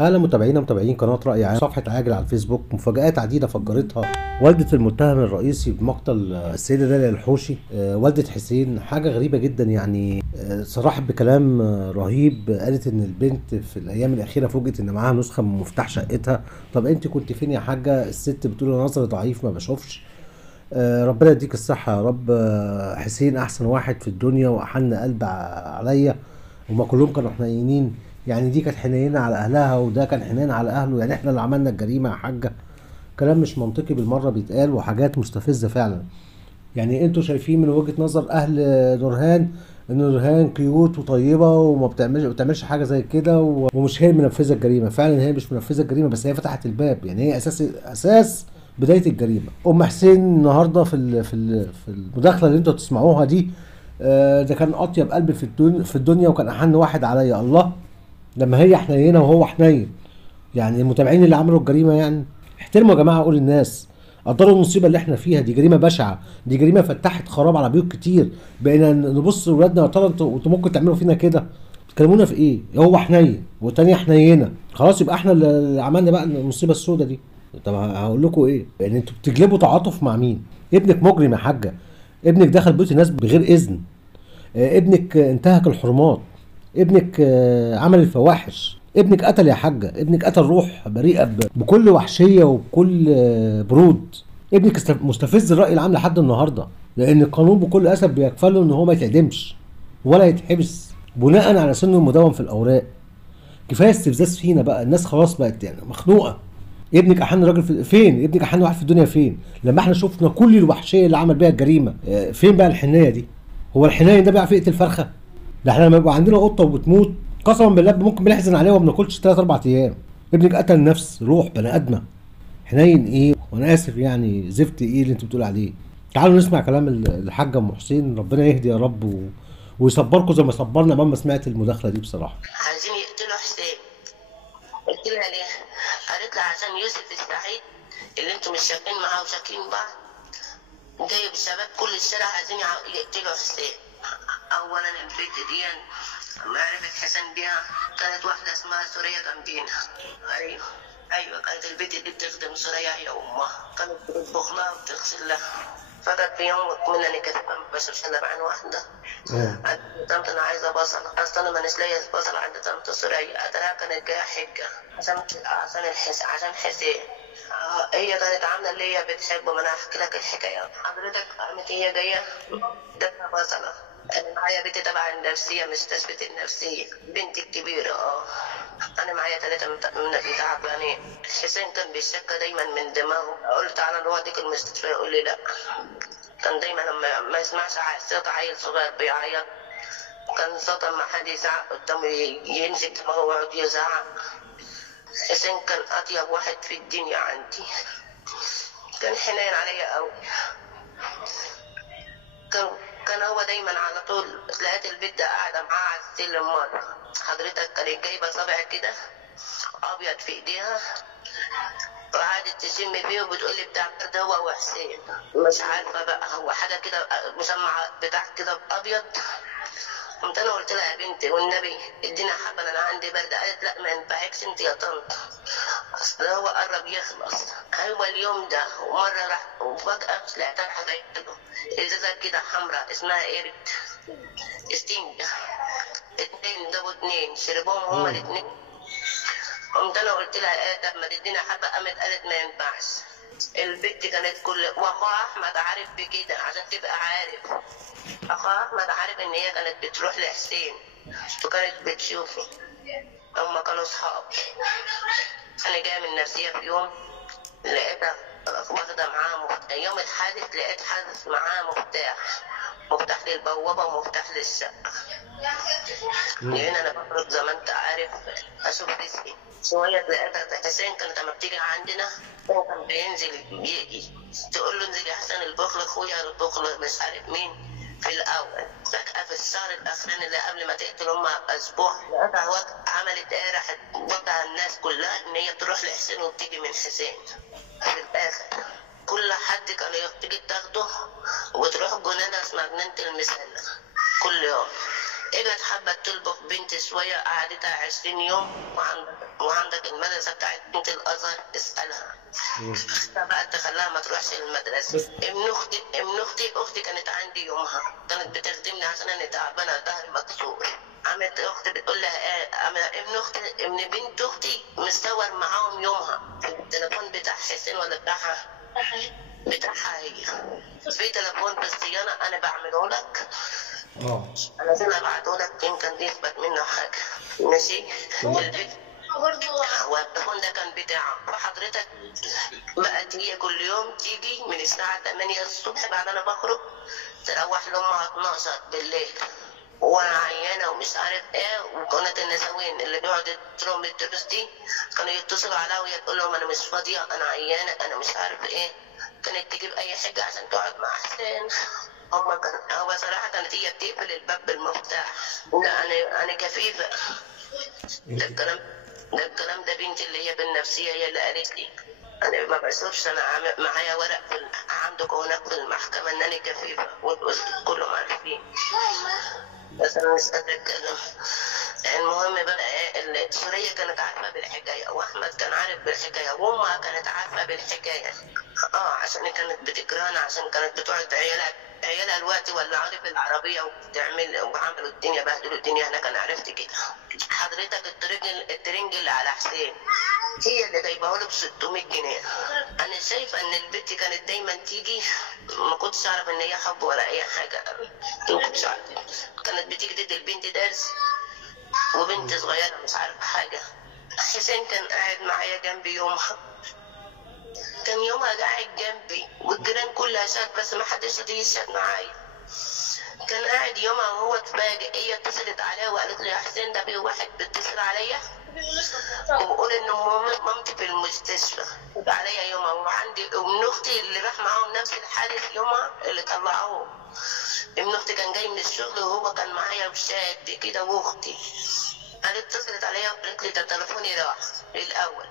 اهلا متابعين قناه رأي عام. صفحه عاجل على الفيسبوك، مفاجآت عديده فجرتها والده المتهم الرئيسي بمقتل السيده داليا الحوشي، والده حسين. حاجه غريبه جدا يعني. صرحت بكلام رهيب، قالت ان البنت في الايام الاخيره فوجئت ان معاها نسخه من مفتاح شقتها. طب انت كنت فين يا حاجه؟ الست بتقول انا نظري ضعيف ما بشوفش. ربنا يديك الصحه يا رب. حسين احسن واحد في الدنيا واحن قلب عليا، هما كلهم كانوا حنينين. يعني دي كانت حنينه على اهلها وده كان حنين على اهله، يعني احنا اللي عملنا الجريمه يا حاجه؟ كلام مش منطقي بالمره بيتقال وحاجات مستفزه فعلا. يعني انتوا شايفين من وجهه نظر اهل نورهان ان نورهان كيوت وطيبه وما بتعملش حاجه زي كده ومش هي منفذه الجريمه. فعلا هي مش منفذه الجريمه، بس هي فتحت الباب. يعني هي اساس بدايه الجريمه. ام حسين النهارده في المداخله اللي انتوا تسمعوها دي، ده كان اطيب قلب في الدنيا وكان احن واحد عليا. الله، لما هي حنينه وهو حنين. يعني المتابعين اللي عملوا الجريمه يعني احترموا يا جماعه، قول الناس قدروا المصيبه اللي احنا فيها. دي جريمه بشعه، دي جريمه فتحت خراب على بيوت كتير. بقينا نبص لاولادنا، يا ترى انتوا ممكن تعملوا فينا كده؟ بتكلمونا في ايه؟ هو حنين والتانيه حنينه، خلاص يبقى احنا اللي عملنا بقى المصيبه السوداء دي. طب هقول لكم ايه؟ يعني انتوا بتجلبوا تعاطف مع مين؟ ابنك مجرم يا حاجه، ابنك دخل بيوت الناس بغير اذن، ابنك انتهك الحرمات، ابنك عمل الفواحش، ابنك قتل يا حاجة، ابنك قتل روح بريئة بكل وحشية وبكل برود. ابنك مستفز الرأي العام لحد النهاردة، لأن القانون بكل أسف بيكفله إن هو ما يتعدمش ولا يتحبس بناء على سنه المدون في الأوراق. كفاية استفزاز فينا بقى، الناس خلاص بقت يعني مخنوقة. ابنك أحن راجل فين؟ ابنك أحن واحد في الدنيا فين؟ لما احنا شفنا كل الوحشية اللي عمل بيها الجريمة، فين بقى الحنية دي؟ هو الحنين ده بيعرف يقتل فرخة؟ ده احنا لما يبقى عندنا قطه وبتموت قسما بالله ممكن بنحزن عليها وما بناكلش 3 4 ايام. ابنك قتل نفس روح بني ادمه، حنين ايه؟ وانا اسف يعني زفت ايه اللي انت بتقول عليه؟ تعالوا نسمع كلام الحاجه ام حسين، ربنا يهدي يا رب ويصبركم زي ما صبرنا لما سمعت المداخله دي. بصراحه عايزين يقتلوا حسين. قلت لها ليه؟ قالت لي عشان يوسف السعيد اللي انتم مش شايفين معاه وشاكين بعض جايب الشباب كل الشارع عايزين يقتلوا حسين. اولا البيت دي معرفة حسين بيها كانت واحدة اسمها سوريا جنبينا. ايوه كانت البيت دي بتخدم سوريا هي وامها، كانت بتطبخ لها وبتغسل لها. فقط في يوم منني كتبان بس مش انا بعين واحدة. قلت انا عايزة بصل، اصل انا مانيش لاقي بصل عند طنط سوريا. اتلاقيها كانت جاية حجة عشان حسين. هي كانت عامله اللي هي بتحبه. ما انا هحكي لك الحكايه حضرتك. قامت هي جايه دفع بصله. انا معايا بنتي تبع النفسيه مش تثبيت النفسيه، بنتي الكبيره. انا معايا 3 من تعبانين. حسين كان بيشكى دايما من دماغه. قلت تعالى نوديك المستشفى، يقول لي لا. كان دايما لما ما يسمعش صوت عيل صغير بيعيط، كان صوت اما حد يزعق قدامه يمسك دماغه ويقعد يزعق. حسين كان أطيب واحد في الدنيا عندي، كان حنين عليا قوي. كان هو دايما على طول. لقيت البت قاعدة معاه على السلم مرة حضرتك، كانت جايبة صبع كده أبيض في إيديها وقعدت تشم فيه وبتقول لي بتاع ده هو وحسين. مش عارفة بقى هو حاجة كده مسمى بتاع كده أبيض. قمت انا قلت لها يا بنتي والنبي ادينا حبه انا عندي برد. قالت لا ما ينفعكش انت يا طنط، اصل هو قرب يخلص. هو اليوم ده ومره راح وفجاه لقيتها حبايبته ازازه كده حمراء اسمها ايه استنجا. 2 جابوا 2 شربوهم هما ال2. قمت انا قلت لها ايه طب ما تدينا حبه. قامت قالت ما ينفعش. البنت كانت واخوها احمد عارف بكده عشان تبقى عارف. اخوها احمد عارف ان هي كانت بتروح لحسين وكانت بتشوفه، هما كانوا صحاب. انا جايه من نفسيه في يوم لقيتها واخده معاها يوم الحادث لقيت حادث معاها مفتاح للبوابه ومفتاح للشقه. لان انا بخرج زي ما انت عارف اشوف رزقي. شويه لقيتها حسين كانت لما بتيجي عندنا هو كان بينزل تقول له انزل يا حسن البخل اخويا البخل مش عارف مين. في الاول فجاه في الشهر الاخراني اللي قبل ما تقتل امها باسبوع، لقيتها عملت ايه، راحت وقع الناس كلها ان هي تروح لحسين وبتيجي من حسين. في الاخر كل حد كان تيجي تاخده وتروح جنينه اسمها جنينه المسله كل يوم. اجت حابه تلبخ بنت شويه، قعدتها 20 يوم. وعندك المدرسه بتاعت بنت الازهر اسالها. بقى تخليها ما تروحش المدرسه. ابن اختي كانت عندي يومها، كانت بتخدمني عشان انا تعبانه ظهري مكسور. عملت اختي بتقول لها ايه، ابن بنت اختي مصور معاهم يومها في التليفون بتاع حسين ولا بتاعها هي، في تليفون بالصيانه انا بعمله لك. انا زين ابعته لك يمكن يثبت منه حاجه. ماشي. والتليفون ده كان بتاعه. وحضرتك بقت هي كل يوم تيجي من الساعه 8 الصبح بعد انا بخرج، تروح لامها 12 بالليل وانا عيانه ومش عارف ايه. وقناه النسوين اللي بيقعدوا يدرسوا الدروس دي كانوا يتصلوا عليها وهي تقول لهم انا مش فاضيه، انا عيانه، انا مش عارف ايه. كانت تجيب اي حاجه عشان تقعد مع حسين. هو صراحه كانت هي بتقفل الباب بالمفتاح. لا انا كفيفه. ده الكلام ده بنتي اللي هي بالنفسيه هي اللي قالت لي. انا ما بشوفش، انا معايا ورق عندكم هناك في المحكمه ان انا كفيفه والاسلوب كلهم عارفين، بس انا مش قادره اتكلم. المهم بقى ايه، سوريا كانت عارفه بالحكايه واحمد كان عارف بالحكايه وامها كانت عارفه بالحكايه. عشان كانت بتكرهنا، عشان كانت بتقعد عيالها الوقت ولعوا لي في العربيه وعملوا الدنيا، بهدلوا الدنيا هناك. انا عرفت كده. حضرتك الترنج اللي على حسين هي اللي جايبه له ب 600 جنيه. انا شايفه ان البنت كانت دايما تيجي، ما كنتش اعرف ان هي حب ولا اي حاجه، ما كنتش اعرف. كانت بتيجي تدي البنت درس وبنت صغيره مش عارفه حاجه. حسين كان قاعد معايا جنبي يومها، كان يومها قاعد جنبي والجيران كلها شاد بس ما حدش راضي يشاد معايا. كان قاعد يومها وهو اتفاجئ. هي اتصلت عليه وقالت له يا حسين ده في واحد بيتصل عليا وبقول ان مامتي في المستشفى عليا يومها، وعندي ابن اختي اللي راح معاهم نفس الحادث يومها اللي طلعوه. ابن اختي كان جاي من الشغل وهو كان معايا بشاد كده واختي. قالت اتصلت عليا وقالت لي ده تليفوني راح الاول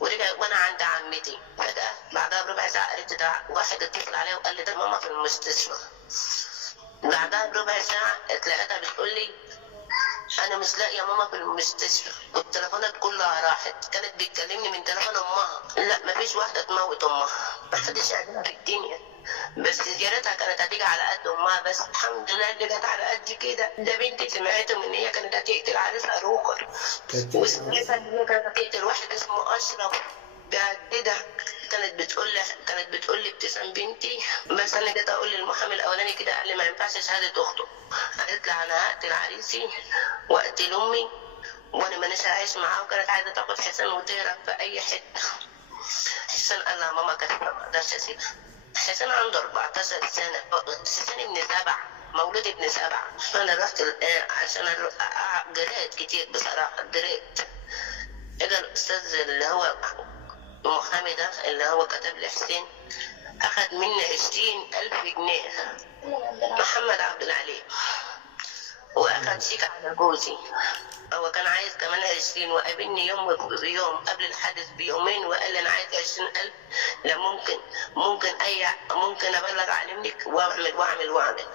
ورجع وانا عند عمتي. فجأة بعدها بربع ساعة قالت ده واحد اتصل عليا وقال لي ده ماما في المستشفى. بعدها بربع ساعة لقيتها بتقول لي انا مش لاقيه ماما في المستشفى والتليفونات كلها راحت. كانت بتكلمني من تليفون امها. لا مفيش واحده تموت امها، محدش يعملها في الدنيا، بس زيارتها كانت هتيجي على قد امها. بس الحمد لله اللي جت على قد كده. ده بنتي سمعته ان هي كانت هتقتل عريسها روكر، وسمعتها ان هي كانت هتقتل واحد اسمه اشرف كده. كانت بتقول لي ابتسام بنتي. بس انا جيت اقول للمحامي الاولاني كده قال لي ما ينفعش شهاده اخته. قالت لها انا هقتل عريسي واقتل امي وانا مانيش عايش معاه. وكانت عايزه تاخد حسين وتهرب في اي حته. حسين قال لها ماما كانت ما اقدرش اسيبها. حسين عنده 14 سنه، حسين ابن 7، مولود ابن 7. فانا رحت عشان قريت كتير بصراحه، قريت. اجى الاستاذ اللي هو المحامي ده اللي هو كتب لي حسين اخذ مني 20,000 جنيه، محمد عبد العليم، واخذ شيك على جوزي. هو كان عايز كمان 20 وقابلني يوم قبل الحادث بيومين وقال لي انا عايز 20,000. لا ممكن ابلغ عن ابنك واعمل.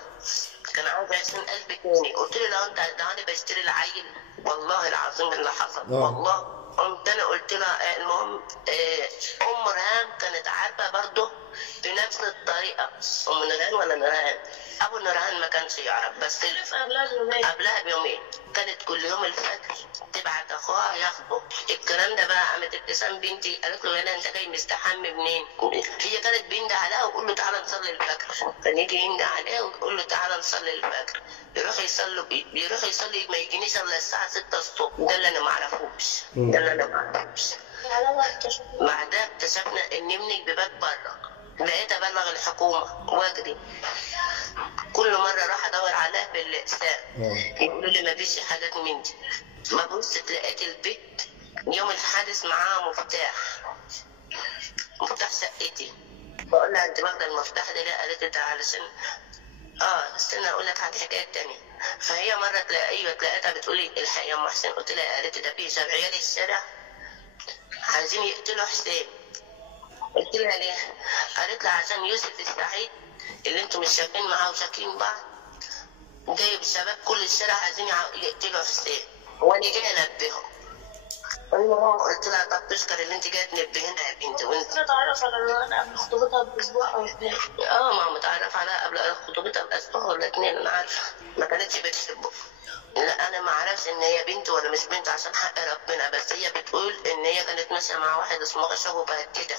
كان عايز 20,000 تاني. قلت له لو انت هتدهاني بشتري العيل والله العظيم اللي حصل. والله قمت انا قلت لها المهم ام نورهان كانت عارفه برضه بنفس الطريقه. ام نورهان ولا نورهان؟ ابو نورهان ما كانش يعرف، بس قبلها بيومين كانت كل يوم الفجر تبعت اخوها ياخده. الكلام ده بقى قامت ابتسام بنتي قالت له يلا انت جاي مستحمي منين؟ هي كانت بينده عليها ويقول له تعالى نصلي الفجر. كان يجي ينده عليها ويقول له تعالى نصلي الفجر. بيروح يصلي ما يجينيش الا الساعه 6 الصبح. ده اللي انا ما اعرفوش. بعدها اكتشفنا ان ابني ببات بره. بقيت ابلغ الحكومه واجري. كل مره راح ادور عليه بالاقسام يقولوا لي ما فيش حاجات من دي. ما بصت لقيت البيت يوم الحادث معاها مفتاح شقتي. بقول لها انت واخده المفتاح ده ليه؟ قالت لي علشان استنى اقول لك على الحكايه التانية. فهي مره تلاقيتها بتقولي الحق يا ام حسين. قلت لها يا قالت ده في 7 عيال الشارع عايزين يقتلوا حسين. قلت لها ليه؟ قالت لي عشان يوسف السعيد اللي انتم مش شايفين معاه وشاكين بعض جايب الشباب كل الشارع عايزين يقتلوا حسين وانا جاي انبههم. قلت لها طب تشكر اللي انت جايه تنبهنا يا بنتي. وانت متعرف على الولد قبل خطوبتها باسبوع او 2؟ ما هو متعرف عليها قبل خطوبتها باسبوع ولا 2. انا عارفه ما كانتش بتحبه. لا انا ما اعرفش ان هي بنت ولا مش بنت عشان حق ربنا، بس هي بتقول ان هي كانت ماشيه مع واحد اسمه اشرف وبقت كده.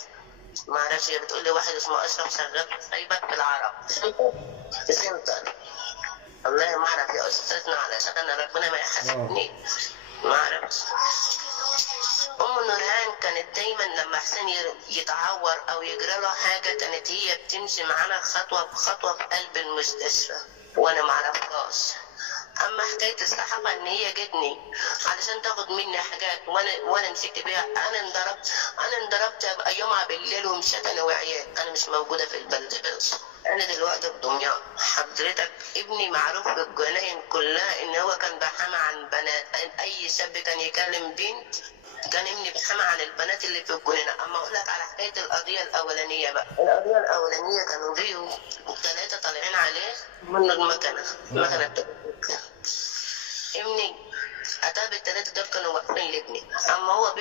ما اعرفش، هي بتقول لي واحد اسمه اشرف شغال في سايبر في العرب في سنتر. والله ما اعرف يا استاذنا علشان انا ربنا ما يحاسبني. ما اعرفش. ام نورهان كانت دايما لما حسين يتعور او يجرى له حاجه كانت هي بتمشي معانا خطوه بخطوه في قلب المستشفى وانا ما اعرفهاش. اما حكايه الصحافه ان هي جتني علشان تاخد مني حاجات وانا مسكت بيها. انا انضربت يومها بالليل ومشيت انا وعيال. انا مش موجوده في البلد بس انا دلوقتي في دمياط. حضرتك ابني معروف في الجناين كلها ان هو كان بيحامى عن بنات. اي شاب كان يكلم بنت كان ابني بيحامى عن البنات اللي في الجنينه. اما اقول لك على حكايه القضيه الاولانيه بقى. القضيه الاولانيه كانوا بيهم 3 طالعين عليه من المكنه ابني اتى ب3 دول كانوا واقفين لابني. اما هو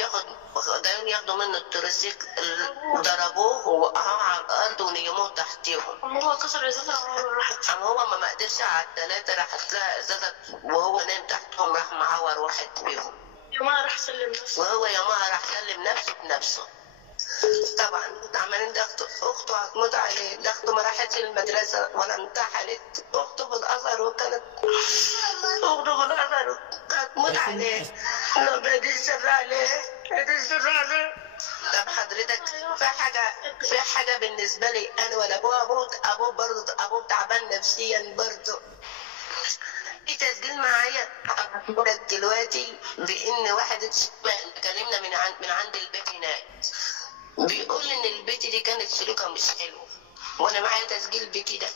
جايين ياخدوا منه التروسيك ضربوه ووقعوه على الارض ونيموه تحتيهم. اما هو كسر ازازه راح. اما هو ما قدرش على ال3 راحت لها ازازه وهو نام تحتهم راح معور واحد فيهم. يومها راح سلم نفسه. وهو يومها راح سلم نفسه بنفسه. طبعا عمالين ضغط اخته هتموت عليه. ده اخته ما راحتش المدرسه ولا امتحنت. اخته بالازهر وكانت هتموت عليه. لو بعد الشر عليه طب حضرتك في حاجه بالنسبه لي انا ولا ابوه برضه ابوه تعبان نفسيا برضه. في تسجيل معايا دلوقتي بان واحد كلمنا من عند البيت هناك بيقول ان البيت دي كانت سلوكها مش حلو وانا معايا تسجيل بكده.